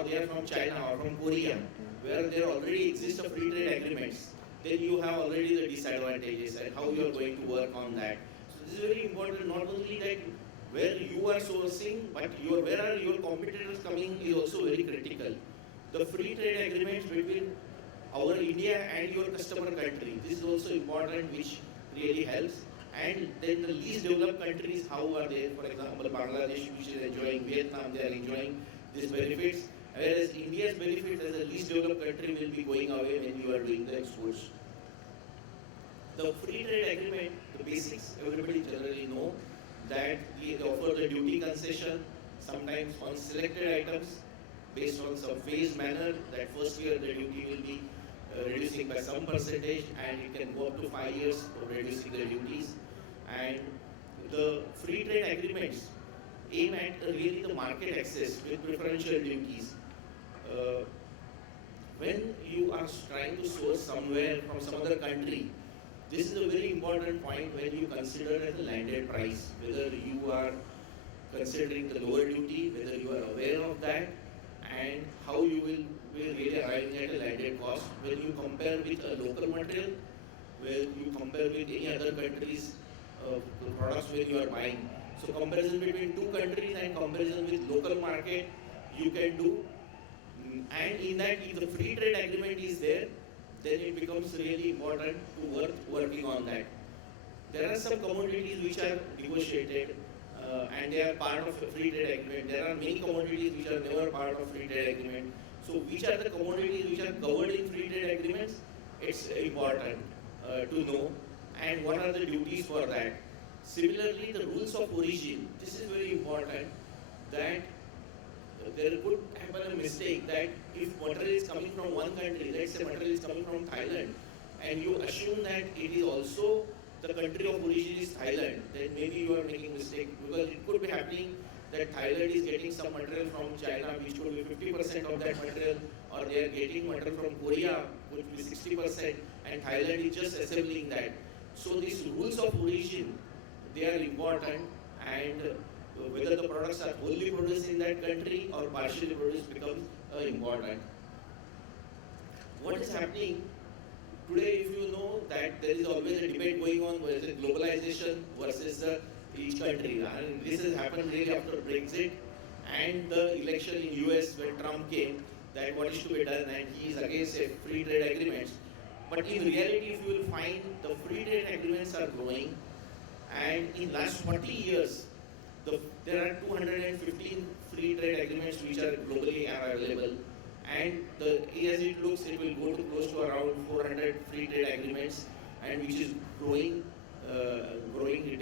or they are from China or from Korea, where there already exist a free trade agreements, then you have already the disadvantages and how you are going to work on that. So this is very important, not only that where you are sourcing, but where are your competitors coming is also very critical. The free trade agreements between our India and your customer country, this is also important, which really helps. And then the least developed countries, how are they? For example, Bangladesh, which is enjoying, Vietnam, they are enjoying these benefits. Whereas India's benefit as the least developed country will be going away when you are doing the exports. The free trade agreement, the basics, everybody generally know that they offer the duty concession, sometimes on selected items, based on some phased manner, that first year the duty will be reducing by some percentage, and it can go up to 5 years of reducing the duties. And the free trade agreements aim at really the market access with preferential duties. When you are trying to source somewhere from some other country, this is a very important point when you consider as a landed price, whether you are considering the lower duty, whether you are aware of that, and how you will be really arriving at a landed cost when you compare with a local material, when you compare with any other countries' products when you are buying. So comparison between two countries and comparison with local market you can do. And in that, if the free trade agreement is there, then it becomes really important to working on that. There are some commodities which are negotiated and they are part of a free trade agreement. There are many commodities which are never part of free trade agreement. So which are the commodities which are covered in free trade agreements? It's important to know, and what are the duties for that. Similarly, the rules of origin. This is very important, that there could happen a mistake that if material is coming from one country, let's say material is coming from Thailand, and you assume that it is also the country of origin is Thailand, then maybe you are making mistake, because it could be happening that Thailand is getting some material from China, which could be 50% of that material, or they are getting material from Korea, which will be 60%, and Thailand is just assembling that. So these rules of origin, they are important, and whether the products are wholly produced in that country or partially produced becomes important. What is happening today, if you know that there is always a debate going on versus globalization versus each country. And this has happened really after Brexit and the election in US when Trump came, that what is to be done, and he is against free trade agreements. But in reality, if you will find, the free trade agreements are growing, and in last 40 years, there are 215 free trade agreements which are globally available, and as it looks, it will go to close to around 400 free trade agreements, and which is growing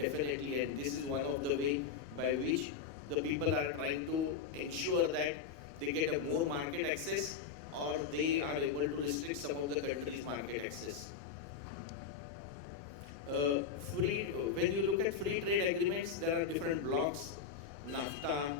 definitely. And this is one of the way by which the people are trying to ensure that they get a more market access, or they are able to restrict some of the country's market access. When you look at free trade agreements, there are different blocks: NAFTA,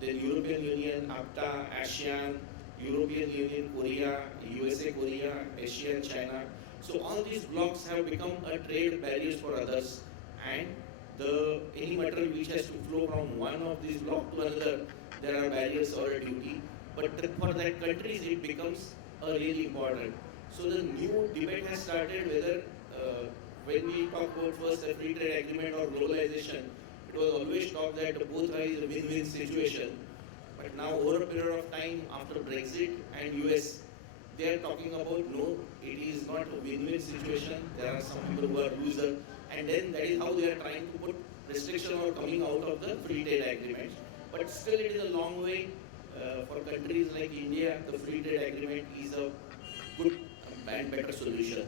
then European Union, AFTA, ASEAN, European Union, Korea, USA, Korea, Asia, China. So all these blocks have become a trade barriers for others, and any material which has to flow from one of these blocks to another, there are barriers or a duty. But for that countries, it becomes really important. So the new debate has started whether when we talk about first a free trade agreement or globalization, it was always talked that both are a win-win situation. But now over a period of time after Brexit and US, they are talking about no, it is not a win-win situation. There are some people who are losers, and then that is how they are trying to put restriction or coming out of the free trade agreement. But still, it is a long way for countries like India. The free trade agreement is a good and better solution.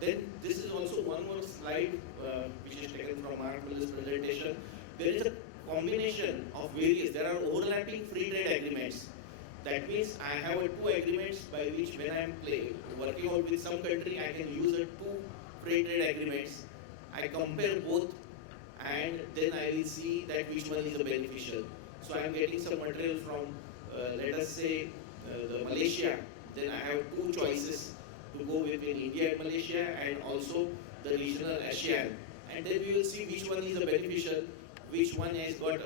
Then this is also one more slide which is taken from our presentation. There is a combination of various. There are overlapping free trade agreements. That means I have two agreements by which when I am working out with some country, I can use two free trade agreements. I compare both, and then I will see that which one is the beneficial. So I am getting some material from, let us say, the Malaysia. Then I have two choices to go with in India and Malaysia, and also the regional ASEAN. And then we will see which one is the beneficial, which one has got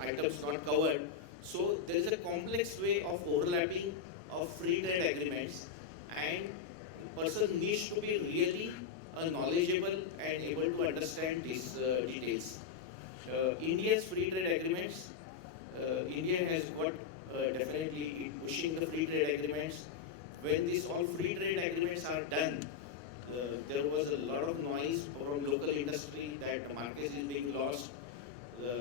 items not covered. So there is a complex way of overlapping of free trade agreements, and person needs to be really knowledgeable and able to understand these details. India's free trade agreements, India has got definitely pushing the free trade agreements. When these all free trade agreements are done, there was a lot of noise from local industry that the market is being lost.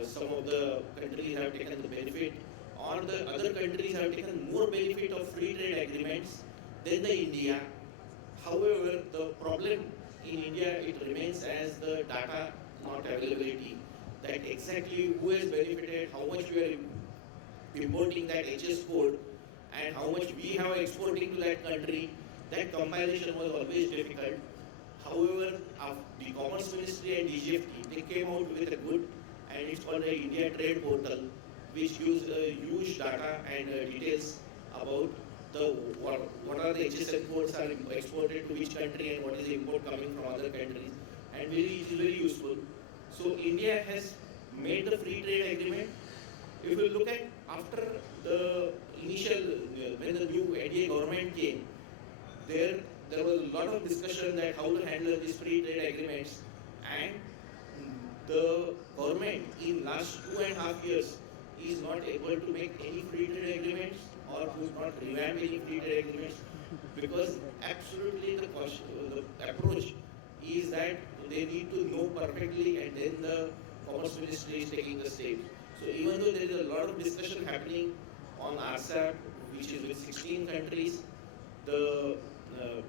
Some of the countries have taken the benefit, or the other countries have taken more benefit of free trade agreements than the India. However, the problem in India, it remains as the data not availability, that exactly who has benefited, how much we are importing that HS code, and how much we have exporting to that country. That comparison was always difficult. However, the Commerce Ministry and DGFT, they came out with a good, and it's called the India Trade Portal, which gives huge data and details about the what are the HSN codes are exported to which country and what is the import coming from other countries, and it is very useful. So India has made the free trade agreement. If you look at after the initial when the new NDA government came, there there was a lot of discussion that how to handle these free trade agreements, and the government in last 2.5 years is not able to make any free trade agreements or to not revamp any free trade agreements, because absolutely the approach is that they need to know perfectly, and then the Commerce Ministry is taking the step. So even though there is a lot of discussion happening on RCEP, which is with 16 countries, the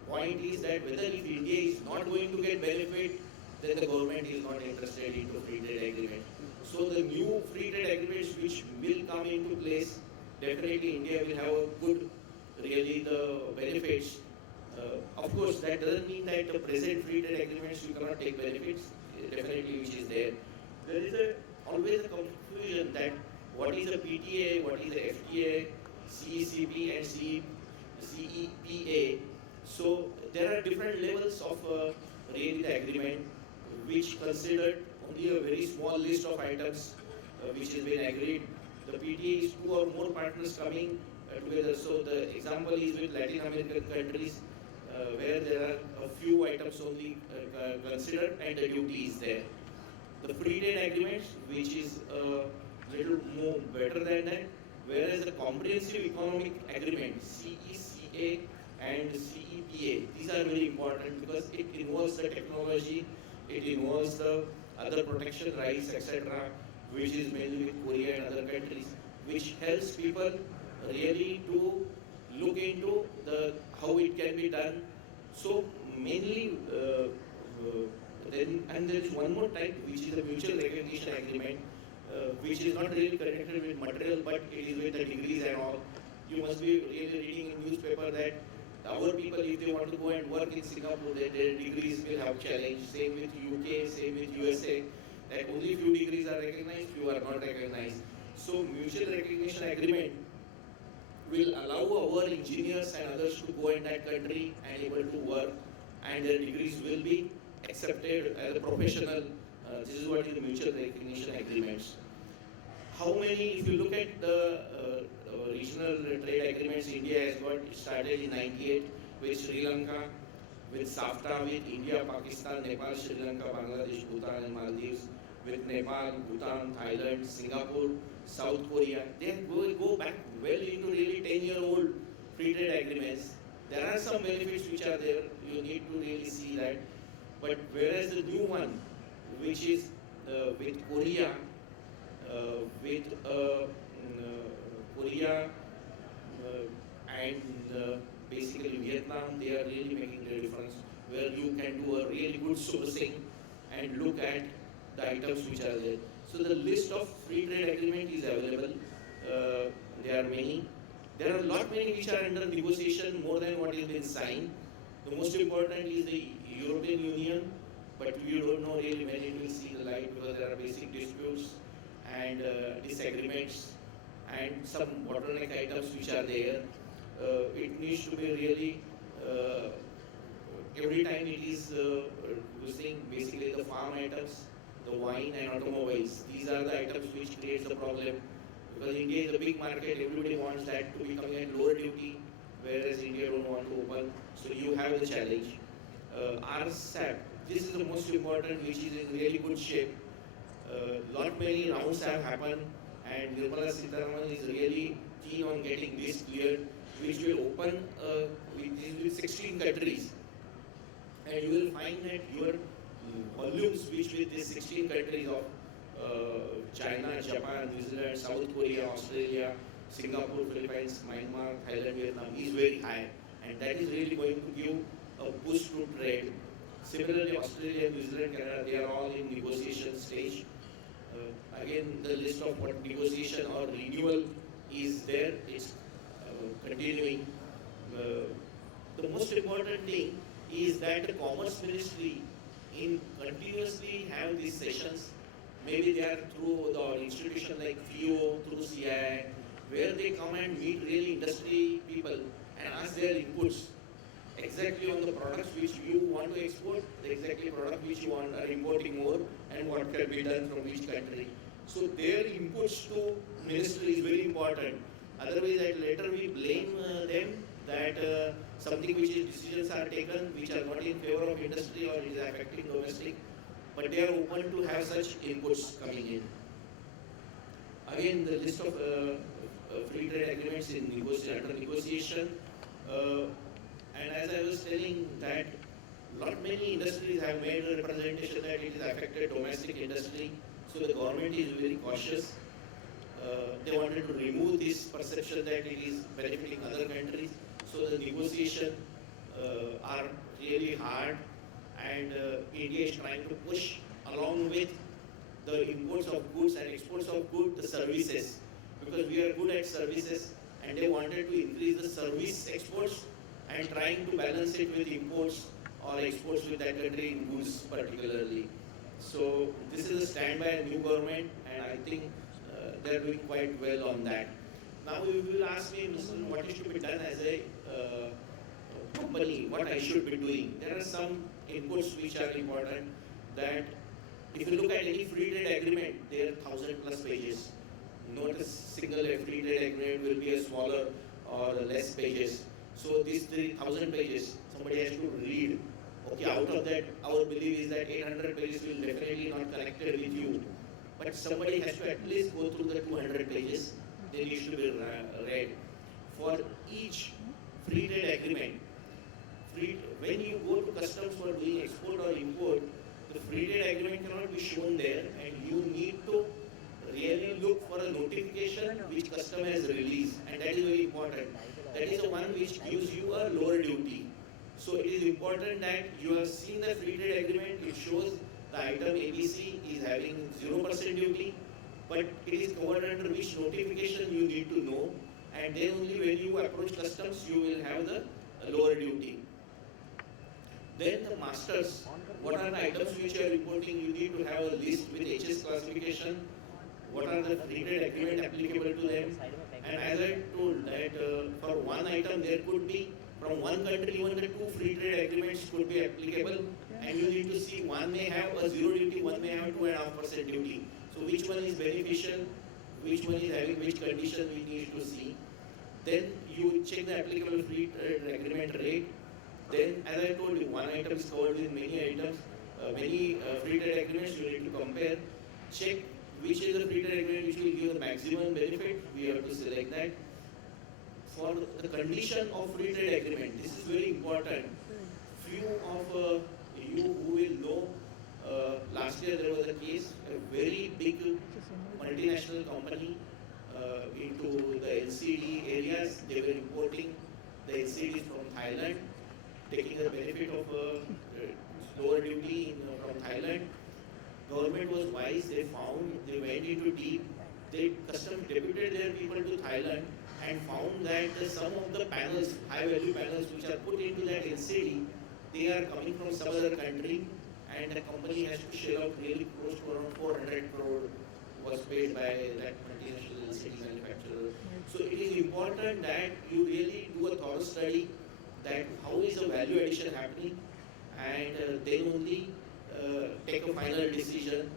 point is that whether if India is not going to get benefit, then the government is not interested into free trade agreement. So the new free trade agreements which will come into place, definitely India will have a good, really the benefits. Of course, that doesn't mean that the present free trade agreements you cannot take benefits, definitely which is there. There is always a confusion that what is a PTA, what is a FTA, CECP and CEPA. So there are different levels of really the agreement, which considered only a very small list of items which has been agreed. The PTA is two or more partners coming together. So the example is with Latin American countries where there are a few items only considered and the duty is there. The free trade agreements, which is a little more better than that, whereas the comprehensive economic agreement, CECA and CEPA, these are very important because it involves the technology, it involves the other protection rights, etc., which is mainly with Korea and other countries, which helps people really to look into the how it can be done. So mainly, and there is one more type, which is a mutual recognition agreement, which is not really connected with material, but it is with the degrees and all. You must be really reading in newspaper that our people, if they want to go and work in Singapore, their degrees will have challenge. Same with UK, same with USA, that only few degrees are recognized, few are not recognized. So mutual recognition agreement will allow our engineers and others to go in that country and able to work, and their degrees will be accepted as a professional. This is what is the mutual recognition agreements. How many, if you look at the regional trade agreements, India has got started in 98 with Sri Lanka, with SAFTA with India, Pakistan, Nepal, Sri Lanka, Bangladesh, Bhutan and Maldives, with Nepal, Bhutan, Thailand, Singapore, South Korea. They will go back well into really 10-year-old free trade agreements. There are some benefits which are there, you need to really see that. But whereas the new one, which is with Korea, with Korea and basically Vietnam, they are really making the difference, where you can do a really good sourcing and look at the items which are there. So the list of free trade agreement is available. There are many. There are a lot many which are under negotiation, more than what has been signed. The most important is the European Union, but we don't know really when it will see the light, because there are basic disputes and disagreements and some bottleneck items which are there. It needs to be really, every time it is using basically the farm items, the wine and automobiles. These are the items which creates the problem. Because India is a big market, everybody wants that to be coming at lower duty, whereas India don't want to open. So you have the challenge. RSAP, this is the most important, which is in really good shape. Lot many rounds have happened, and Nirmala Sitharaman is really keen on getting this cleared, which will open with 16 countries. And you will find that your volumes, which with these 16 countries of China, Japan, New Zealand, South Korea, Australia, Singapore, Philippines, Myanmar, Thailand, Vietnam, is very high. And that is really going to give a boost to trade. Similarly, Australia, New Zealand, Canada, they are all in negotiation stage. Again, the list of what negotiation or renewal is there, it's continuing. The most important thing is that the Commerce Ministry in continuously have these sessions. Maybe they are through the institution like FIO, through CI, where they come and meet really industry people and ask their inputs exactly on the products which you want to export, the exactly product which you want are importing more, and what can be done from which country. So their inputs to ministry is very important. Otherwise, later we blame them that something which is decisions are taken which are not in favor of industry or is affecting domestic, but they are open to have such inputs coming in. Again, the list of free trade agreements in under negotiation. And as I was telling that lot many industries have made a representation that it is affected domestic industry. So the government is very cautious. They wanted to remove this perception that it is benefiting other countries. So the negotiation are really hard, and India is trying to push along with the imports of goods and exports of goods, the services, because we are good at services, and they wanted to increase the service exports and trying to balance it with imports or exports with that country in goods particularly. So this is a stand by a new government, and I think they are doing quite well on that. Now you will ask me, Mr. what is to be done as a company, what I should be doing. There are some inputs which are important, that if you look at any free trade agreement, there are 1,000+ pages. Not a single free trade agreement will be a smaller or less pages. So these 3,000 pages, somebody has to read. Okay, out of that, our belief is that 800 pages will definitely not connected with you. But somebody has to at least go through the 200 pages. They need to be read. For each free trade agreement, when you go to customs for doing export or import, the free trade agreement cannot be shown there, and you need to really look for a notification which custom has released, and that is very important. That is the one which gives you a lower duty. So it is important that you have seen the free trade agreement. It shows the item ABC is having 0% duty, but it is covered under which notification you need to know, and then only when you approach customs you will have the lower duty. Then the masters, what are the items which you are importing? You need to have a list with HS classification. What are the free trade agreement applicable to them? And as I told that for one item there could be from one country even the 2 free trade agreements could be applicable, and you need to see one may have a 0 duty, one may have 2.5% duty. So which one is beneficial, which one is having which condition we need to see. Then you check the applicable free trade agreement rate. Then as I told you, one item is covered with many items, many free trade agreements you need to compare, check which is the free trade agreement which will give the maximum benefit, we have to select that. For the condition of free trade agreement, this is very important. Few of you who will know, last year there was a case, a very big multinational company into the LCD areas, they were importing the LCDs from Thailand, taking the benefit of lower duty from Thailand. Government was wise, they went into deep, they custom deputed their people to Thailand and found that some of the panels, high value panels which are put into that LCD, they are coming from some other country, and the company has to shell out really close to around 400 crore was paid by that multinational LCD manufacturer. So it is important that you really do a thorough study that how is the value addition happening, and then only take a final decision.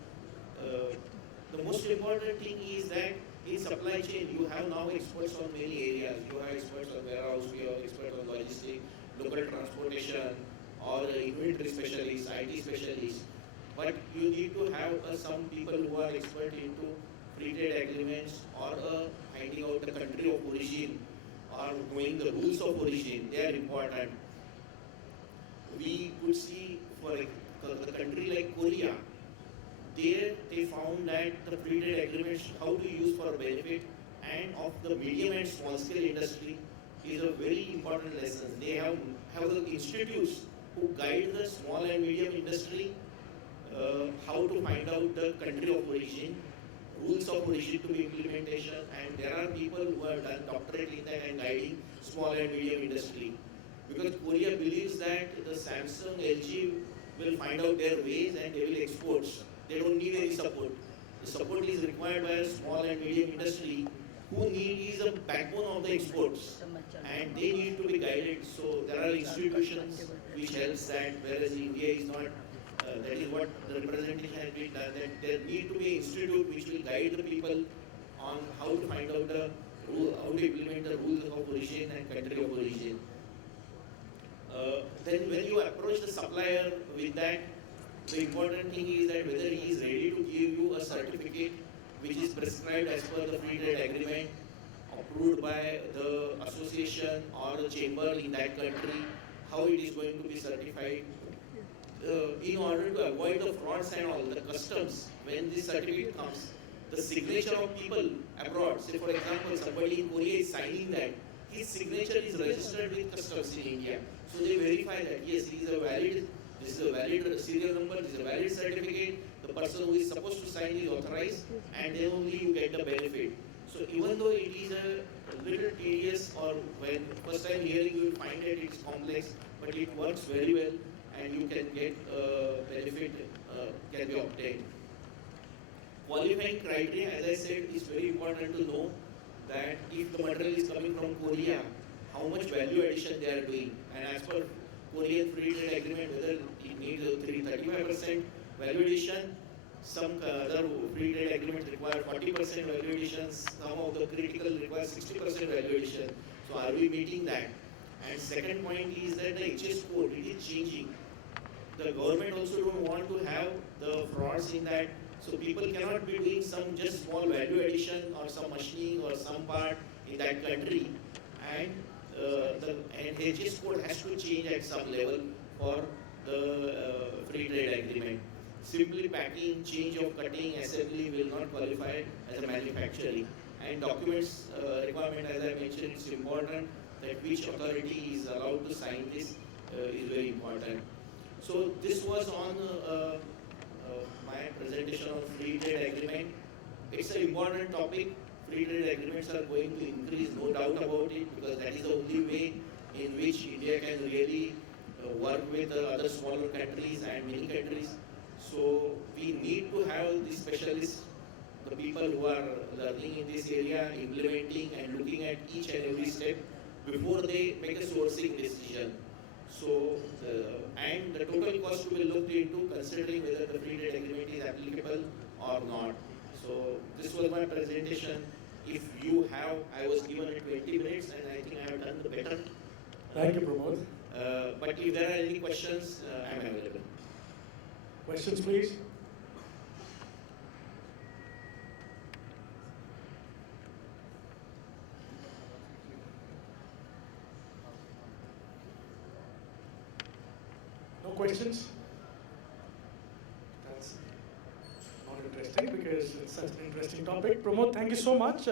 The most important thing is that in supply chain, you have now experts on many areas. You have experts on warehouse, you have experts on logistics, local transportation, or inventory specialists, IT specialists. But you need to have some people who are expert into free trade agreements or finding out the country of origin or knowing the rules of origin. They are important. We could see for the country like Korea, there they found that the free trade agreements, how to use for benefit and of the medium and small scale industry is a very important lesson. They have the institutes who guide the small and medium industry how to find out the country of origin, rules of origin to be implementation, and there are people who have done doctorate in that and guiding small and medium industry. Because Korea believes that the Samsung, LG will find out their ways and they will export. They don't need any support. The support is required by a small and medium industry who is a backbone of the exports, and they need to be guided. So there are institutions which helps that, whereas India is not. That is what the representation has been done. That there need to be an institute which will guide the people on how to find out the how to implement the rules of origin and country of origin. Then when you approach the supplier with that, the important thing is that whether he is ready to give you a certificate which is prescribed as per the free trade agreement, approved by the association or the chamber in that country, how it is going to be certified. In order to avoid the frauds and all, the customs, when this certificate comes, the signature of people abroad, say for example, somebody in Korea is signing that, his signature is registered with customs in India. So they verify that, yes, this is a valid serial number, this is a valid certificate, the person who is supposed to sign is authorized, and then only you get the benefit. So even though it is a little tedious, or when first time hearing you will find that it is complex, but it works very well and you can get benefit can be obtained. Qualifying criteria, as I said, is very important to know that if the material is coming from Korea, how much value addition they are doing. And as per Korean Free Trade Agreement, whether it needs 35% value addition, some other free trade agreements require 40% value addition, some of the critical require 60% value addition. So are we meeting that? And second point is that the HS code, it is changing. The government also don't want to have the frauds in that. So people cannot be doing some just small value addition or some machining or some part in that country. And the HS code has to change at some level for the free trade agreement. Simply packing, change of cutting, assembly will not qualify as a manufacturing. And documents requirement, as I mentioned, it's important that which authority is allowed to sign this is very important. So this was on my presentation on free trade agreement. It's an important topic. Free trade agreements are going to increase, no doubt about it, because that is the only way in which India can really work with other smaller countries and many countries. So we need to have these specialists, the people who are learning in this area, implementing and looking at each and every step before they make a sourcing decision. So, and the total cost will be looked into considering whether the free trade agreement is applicable or not. So this was my presentation. If you have, I was given 20 minutes and I think I have done the better. Thank you, Pramod. But if there are any questions, I am available. Questions, please. No questions? That's not interesting because it's such an interesting topic. Pramod, thank you so much.